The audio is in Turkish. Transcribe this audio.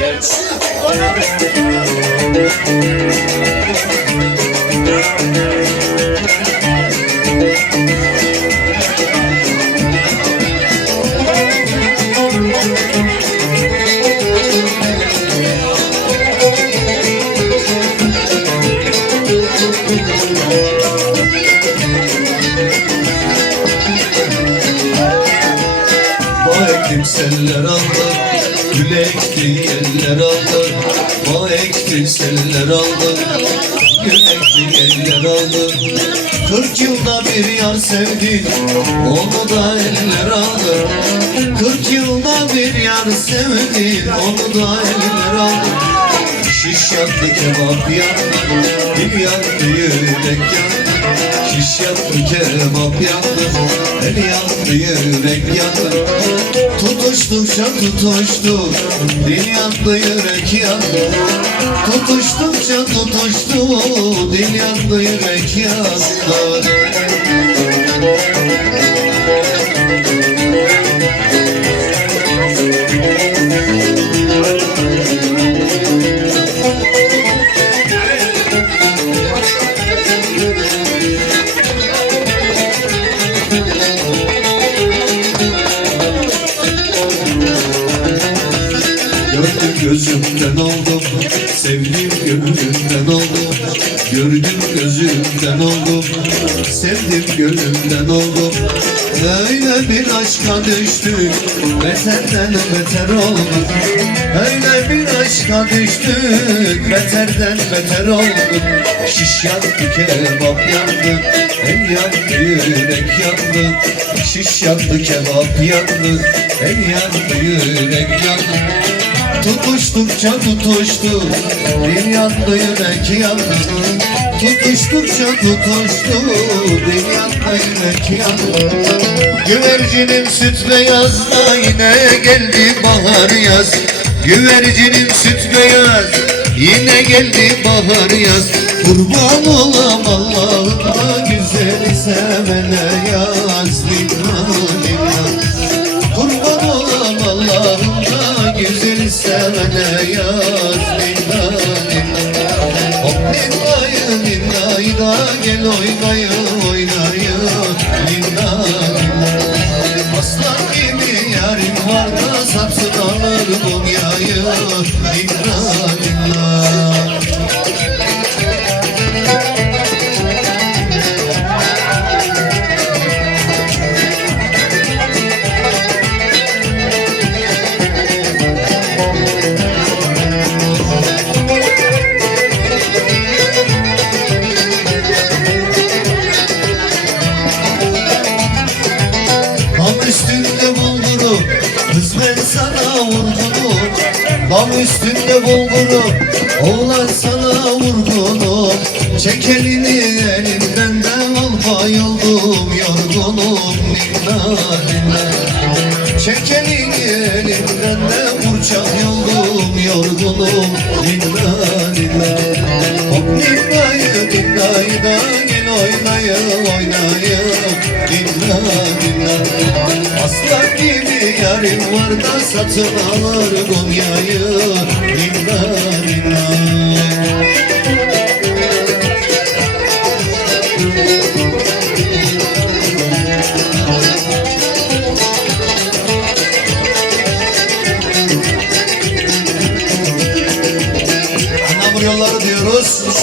Bağ ektim Gül ekti eller aldı. Bağ ekti seller aldı. Gül ekti eller aldı. Kırk yılda bir yar sevdi. Onu da eller aldı. Kırk yılda bir yar sevdi. Onu da eller aldı. Şiş yattı kebap yandı Dil yandı yürek yandı Şiş yattı kebap yandı El yandı yürek yandı Tutuştukça tutuştu Dil yandı yürek yandı Tutuştukça tutuştu Dil yandı yürek yandı gözümden oldum Sevdim gönlümden oldum Gördüm gözümden oldum Sevdim gönlümden oldum. Öyle bir aşka düştük Beterden beter olduk Öyle bir aşka düştük Beterden beter olduk Şiş yandı kebap yandı El yandı yürek yandı. Şiş yandı kebap yandı El yandı yürek yandı Tutuştukça tutuştu Bir yandı yürek yandı. Tutuştukça tutuştu Bir yandı yürek yandı. Güvercinim süt beyazda Yine geldi bahar yaz. Güvercinim süt beyaz Yine geldi bahar yaz. Kurban olam Allah'ıma Güzeli sevene yaz Lillah gel oynayın ben sana vurgunum Tam üstünde bulguru Oğlan sana vurgunum Çek elini elimden de Al bayıldım yorgunum Ninna ninna Çek elini elimden de Vuracak yoldum yorgunum Ninna ninna Hop ninnayı ninnayı da Gel oynayın oynayın Ninna ninna Aslan gibi yarim var da Satın alır dünyayı Ninna ninna Anlamur yolları diyoruz.